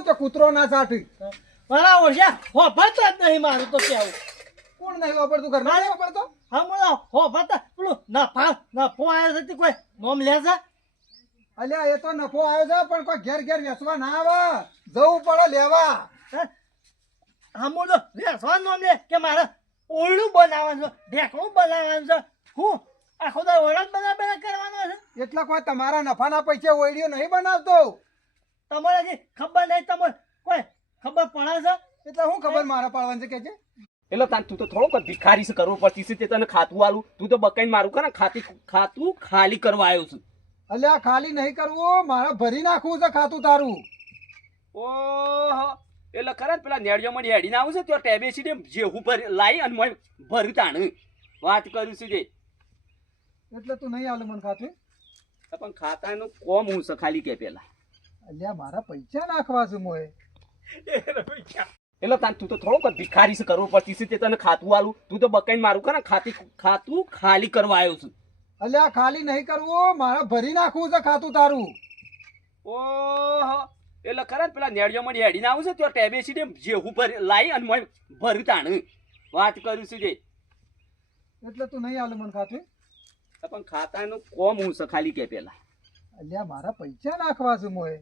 નાખું તો કૂતરો ના સાઠી. બરાબર છે હોભળતો જ નહીં મારું તો કેવું. કોણ નહીં વાપરતું ઘરમાં નહીં વાપરતો? હા બોલો હોભળતા પેલું નફો આવ્યો છે કોઈ નોમ લે છે. અલ્યા એ તો નફો આવ્યો છે પણ કોઈ ઘેર ઘેર વેચવા ના આવે, જવું પડે લેવા. હા બોલો વેસવાનું નોમ લે કે મારે ઓરડું બનાવવાનું છે, ઢેકણું બનાવવાનું છે. હું આખો તો ઓરડ બના કરવાનો છે. એટલે કોઈ તમારા નફાના પૈસે ઓઈડિયો નહીં બનાવતો. તમારે હજી ખબર નહીં, તમને કોઈ ખબર પડે છે? એટલે હું ખબર મારા પાડવાની છે કે છે? એટલે તાન તું તો થોડોક ભિખારી છે કરવો પડતી છે, તે તને ખાતું આલું, તું તો બકાઈને મારું કરે ખાતું ખાલી કરવા આવ્યો છું. અલ્યા ખાલી નહીં કરવું, મારે ભરી નાખવું છે ખાતું તારું. ઓહો એટલે કરે ને પેલા નેડિયામાં હેડીને આવું છે ત્યાં ટેબે સીધે જેવું લાવી અને મોય ભર્યું તાણ વાત કર્યું છે જે. એટલે તું નહીં આલે મને ખાતું? પણ ખાતાનું કોમ હું છે ખાલી કે પેલા. અલ્યા મારા પૈસા નાખવા છે મોય. એટલે તાન તું તો થોડોક ભિખારી છે કરવો પડતી છે, તે તને ખાતું આલું, તું તો બકાઈને મારું કરે ખાતું ખાલી કરવા આવ્યો છું. અલ્યા ખાલી નહીં કરવું, મારે ભરી નાખવું છે ખાતું તારું. ઓહો એટલે કરે ને પેલા નેડિયામાં હેડીને આવું છે ત્યાં ટેબે સીધે જેવું લાવી અને મોય ભર્યું તાણ વાત કર્યું છે જે. એટલે તું નહીં આલે મને ખાતું? પણ ખાતાનું કોમ હું છે ખાલી કે પેલા. અલ્યા મારા પૈસા નાખવા છે મોય.